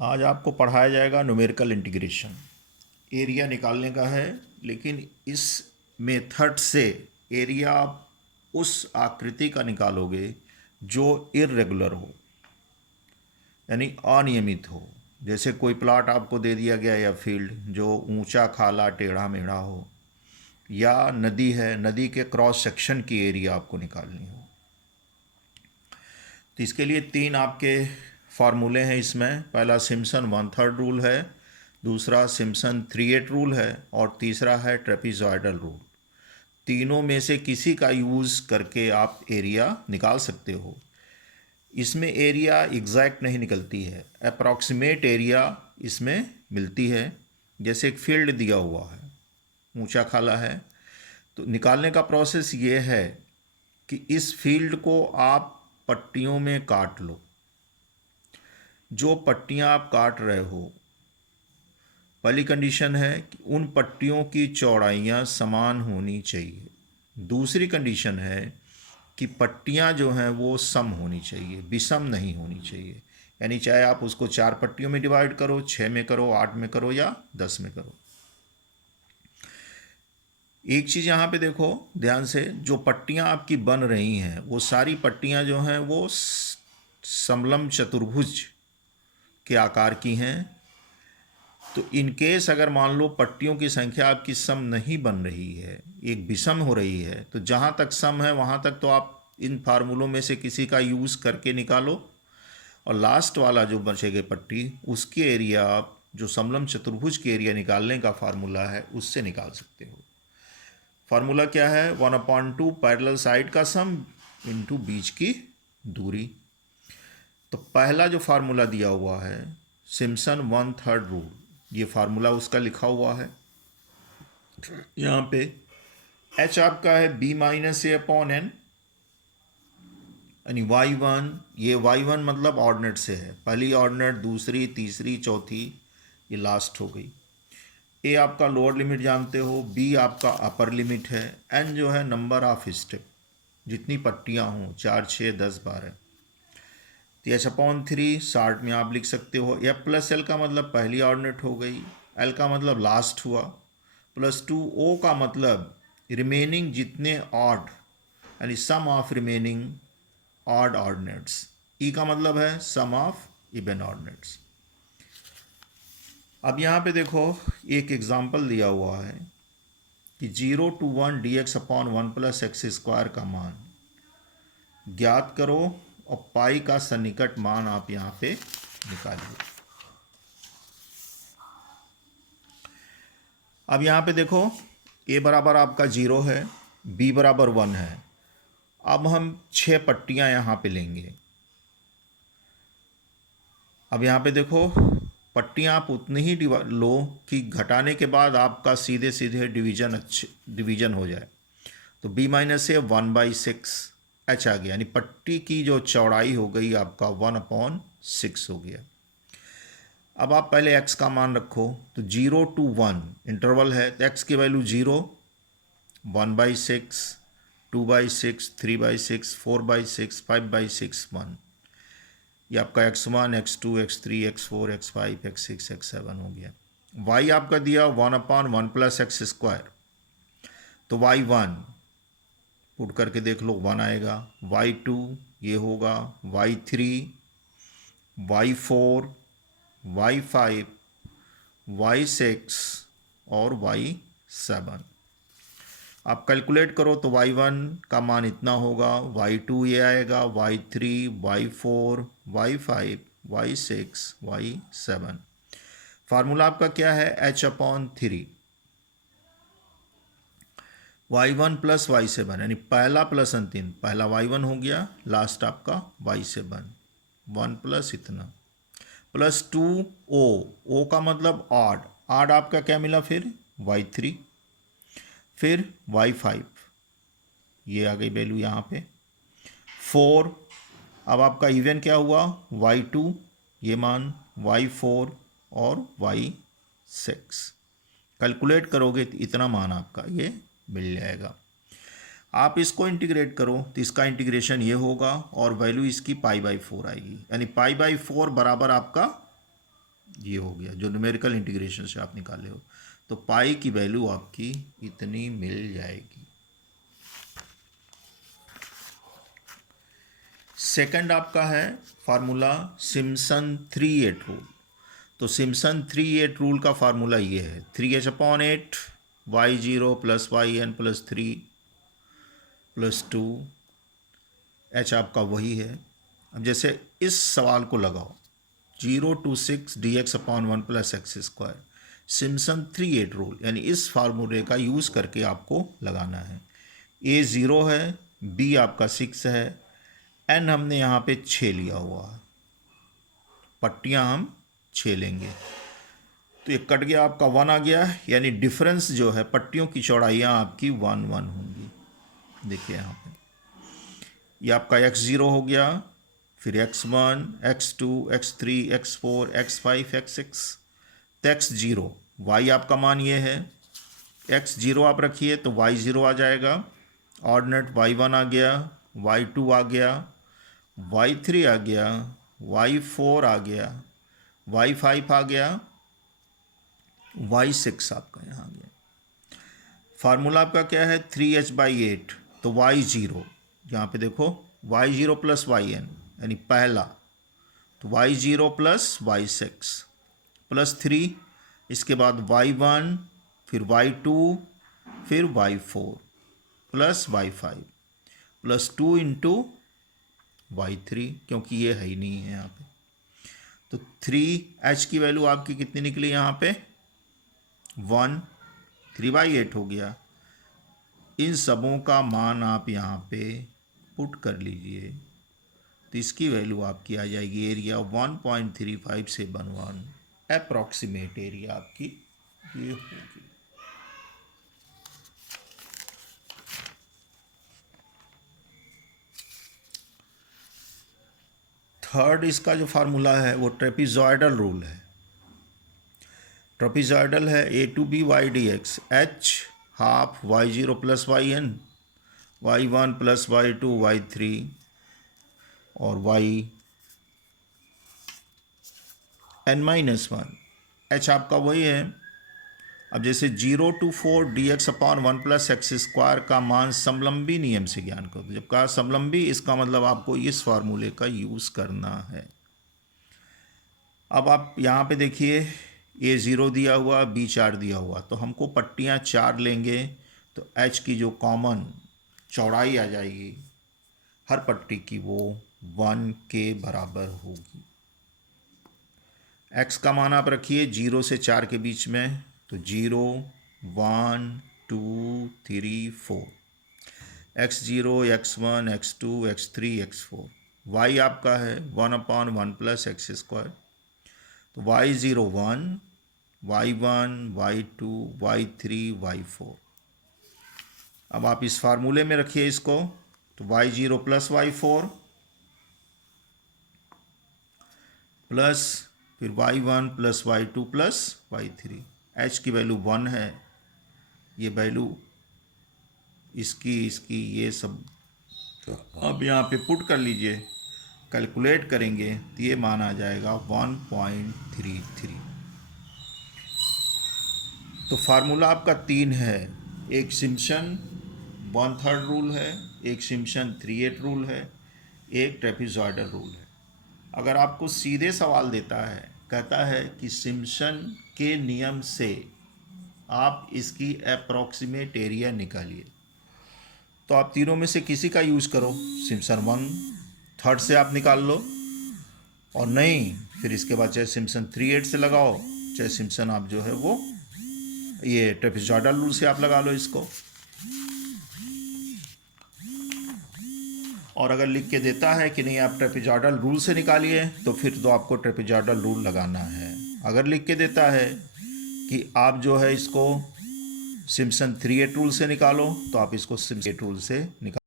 आज आपको पढ़ाया जाएगा न्यूमेरिकल इंटीग्रेशन। एरिया निकालने का है, लेकिन इस मेथड से एरिया आप उस आकृति का निकालोगे जो इर्रेगुलर हो, यानी अनियमित हो। जैसे कोई प्लॉट आपको दे दिया गया या फील्ड जो ऊंचा खाला टेढ़ा मेढ़ा हो, या नदी है, नदी के क्रॉस सेक्शन की एरिया आपको निकालनी हो। तो इसके लिए तीन आपके फार्मूले हैं इसमें। पहला सिम्पसन 1/3 रूल है, दूसरा सिम्पसन 3/8 रूल है, और तीसरा है ट्रेपेजॉइडल रूल। तीनों में से किसी का यूज़ करके आप एरिया निकाल सकते हो। इसमें एरिया एग्जैक्ट नहीं निकलती है, अप्रॉक्सीमेट एरिया इसमें मिलती है। जैसे एक फील्ड दिया हुआ है, ऊंचा खाला है, तो निकालने का प्रोसेस ये है कि इस फील्ड को आप पट्टियों में काट लो। जो पट्टियां आप काट रहे हो, पहली कंडीशन है कि उन पट्टियों की चौड़ाइयां समान होनी चाहिए। दूसरी कंडीशन है कि पट्टियां जो हैं वो सम होनी चाहिए, विषम नहीं होनी चाहिए। यानी चाहे आप उसको 4 पट्टियों में डिवाइड करो, 6 में करो, 8 में करो या 10 में करो। एक चीज़ यहाँ पे देखो ध्यान से, जो पट्टियाँ आपकी बन रही हैं वो सारी पट्टियाँ जो हैं वो समलंब चतुर्भुज के आकार की हैं। तो इन केस अगर मान लो पट्टियों की संख्या आपकी सम नहीं बन रही है, एक विषम हो रही है, तो जहाँ तक सम है वहाँ तक तो आप इन फार्मूलों में से किसी का यूज़ करके निकालो, और लास्ट वाला जो बचेगी पट्टी, उसकी एरिया आप जो समलंब चतुर्भुज की एरिया निकालने का फार्मूला है उससे निकाल सकते हो। फार्मूला क्या है? 1/2 पैरेलल साइड का सम इंटू बीच की दूरी। तो पहला जो फार्मूला दिया हुआ है सिम्पसन 1/3 रूल, ये फार्मूला उसका लिखा हुआ है यहाँ पे। h आपका है b-a/n, यानी y1, ये y1 मतलब ऑर्डिनेट से है, पहली ऑर्डिनेट, दूसरी, तीसरी, चौथी, ये लास्ट हो गई। ए आपका लोअर लिमिट जानते हो, बी आपका अपर लिमिट है, एन जो है नंबर ऑफ स्टेप, जितनी पट्टियाँ हों, 4, 6, 10, 12। तो h/3 शार्ट में आप लिख सकते हो। f + l का मतलब पहली ऑर्डिनेट हो गई, l का मतलब लास्ट हुआ, +2 o का मतलब रिमेनिंग जितने ऑड, यानी sum of remaining odd ordinates, e का मतलब है सम ऑफ इवन ऑर्डिनेट्स। अब यहाँ पे देखो एक एग्जाम्पल दिया हुआ है कि 0 to 1 dx/1 + x² का मान ज्ञात करो, और पाई का सन्निकट मान आप यहाँ पे निकालिए। अब यहाँ पे देखो a बराबर आपका 0 है, b बराबर 1 है। अब हम 6 पट्टियाँ यहाँ पे लेंगे। अब यहाँ पे देखो पट्टियाँ आप उतनी ही लो कि घटाने के बाद आपका सीधे सीधे डिवीजन हो जाए। तो b - a 1/6 h आ गया, यानी पट्टी की जो चौड़ाई हो गई आपका 1/6 हो गया। अब आप पहले x का मान रखो, तो 0 to 1 इंटरवल है, तो x की वैल्यू 0, 1/6, 2/6, 3/6, 4/6, 5/6, 1। ये आपका x1, x2, x3, x4, x5, x6, x7 हो गया। y आपका दिया 1/1 + x², तो y1 पुट करके देख लो 1 आएगा, y2 ये होगा, y3, y4, y5, y6 और y7। आप कैलकुलेट करो तो y1 का मान इतना होगा, y2 ये आएगा, y3, y4, y5, y6, y7। Formula आपका क्या है? h/3, y1 + y7, यानी पहला प्लस अंतिम, पहला y1 हो गया, लास्ट आपका y7, 1 प्लस इतना, +2o, o का मतलब ऑड, ऑड आपका क्या मिला फिर? y3, फिर y5, ये आ गई वैल्यू यहाँ पे, 4। अब आपका इवन क्या हुआ? y2 ये मान, y4 और y6। कैलकुलेट करोगे तो इतना मान आपका ये मिल जाएगा। आप इसको इंटीग्रेट करो तो इसका इंटीग्रेशन ये होगा, और वैल्यू इसकी π/4 आएगी, यानी π/4 बराबर आपका ये हो गया जो न्यूमेरिकल इंटीग्रेशन से आप निकाले हो। तो पाई की वैल्यू आपकी इतनी मिल जाएगी। सेकंड आपका है फार्मूला सिम्पसन 3/8 रूल। तो सिम्पसन 3/8 रूल का फार्मूला ये है 3h/8 y0 plus yn plus 3 plus 2 h आपका वही है। अब जैसे इस सवाल को लगाओ 0 to 6 dx/1 plus x square, Simpson 3/8 rule यानी इस फार्मूले का यूज़ करके आपको लगाना है। a 0 है, b आपका 6 है, n हमने यहाँ पे 6 लिया हुआ है, पट्टियाँ हम 6 लेंगे। तो ये कट गया आपका 1 आ गया, यानी डिफरेंस जो है पट्टियों की चौड़ाइयाँ आपकी 1 1 होंगी। देखिए यहाँ पे ये आपका x0 हो गया, फिर x1 x2 x3 x4 x5 x6, तो x0 y आपका मान ये है, x0 आप रखिए तो y0 आ जाएगा, ऑर्डिनेट y1 आ गया, y2 आ गया, y3 आ गया, y4 आ गया, y5 आ गया, y6 आपका यहाँ आ गया। फार्मूला आपका क्या है 3h/8, तो y0 यहाँ पे देखो y0 प्लस yn यानी पहला, तो y0 प्लस y6 प्लस 3, इसके बाद y1 फिर y2 फिर y4 plus y5 plus 2 into y3, क्योंकि ये है ही नहीं है यहाँ पे। तो 3h की वैल्यू आपकी कितनी निकली यहाँ पे 1, 3/8 हो गया। इन सबों का मान आप यहाँ पे पुट कर लीजिए, तो इसकी वैल्यू आपकी आ जाएगी एरिया 1.35 से 1 अप्रॉक्सीमेट एरिया आपकी ये होगी। थर्ड इसका जो फार्मूला है वो ट्रेपीजॉइडल रूल है। ट्रेपीजॉइडल है a to b y dx, h half y0 plus yn, y1 plus y2 y3 और yn-1, h आपका वही है। अब जैसे 0 to 4 dx/1 plus x square का मान समलंबी नियम से ज्ञान करो। जब कहा समलंबी, इसका मतलब आपको इस फार्मूले का यूज़ करना है। अब आप यहाँ पे देखिए a 0 दिया हुआ, b 4 दिया हुआ, तो हमको पट्टियाँ 4 लेंगे तो h की जो कॉमन चौड़ाई आ जाएगी हर पट्टी की वो 1 के बराबर होगी। x का मान आप रखिए 0 से 4 के बीच में, तो 0 1 2 3 4, x0 x1 x2 x3 x4, y आपका है 1/1 प्लस एक्स स्क्वायर, तो y0 1, y1 y2 y3 y4। अब आप इस फार्मूले में रखिए इसको, तो y0 प्लस y4 प्लस फिर y1 plus y2 plus y3, h की वैल्यू 1 है, ये वैल्यू इसकी ये सब अब यहाँ पे पुट कर लीजिए, कैलकुलेट करेंगे तो ये मान आ जाएगा 1.33। तो फार्मूला आपका 3 है, एक सिम्पसन 1/3 रूल है, एक सिम्पसन 3/8 रूल है, एक ट्रेपीजॉइडल रूल है। अगर आपको सीधे सवाल देता है, कहता है कि सिम्पसन के नियम से आप इसकी अप्रॉक्सीमेट एरिया निकालिए, तो आप तीनों में से किसी का यूज़ करो। सिम्पसन 1/3 से आप निकाल लो, और नहीं फिर इसके बाद चाहे सिम्पसन 3/8 से लगाओ, चाहे सिम्पसन आप जो है वो ये ट्रेपीजॉइडल रूल से आप लगा लो इसको। और अगर लिख के देता है कि नहीं आप ट्रेपीजॉइडल रूल से निकालिए, तो फिर तो आपको ट्रेपीजॉइडल रूल लगाना है। अगर लिख के देता है कि आप जो है इसको सिम्पसन 3/8 रूल से निकालो, तो आप इसको सिम्पसन 8 रूल से निकाल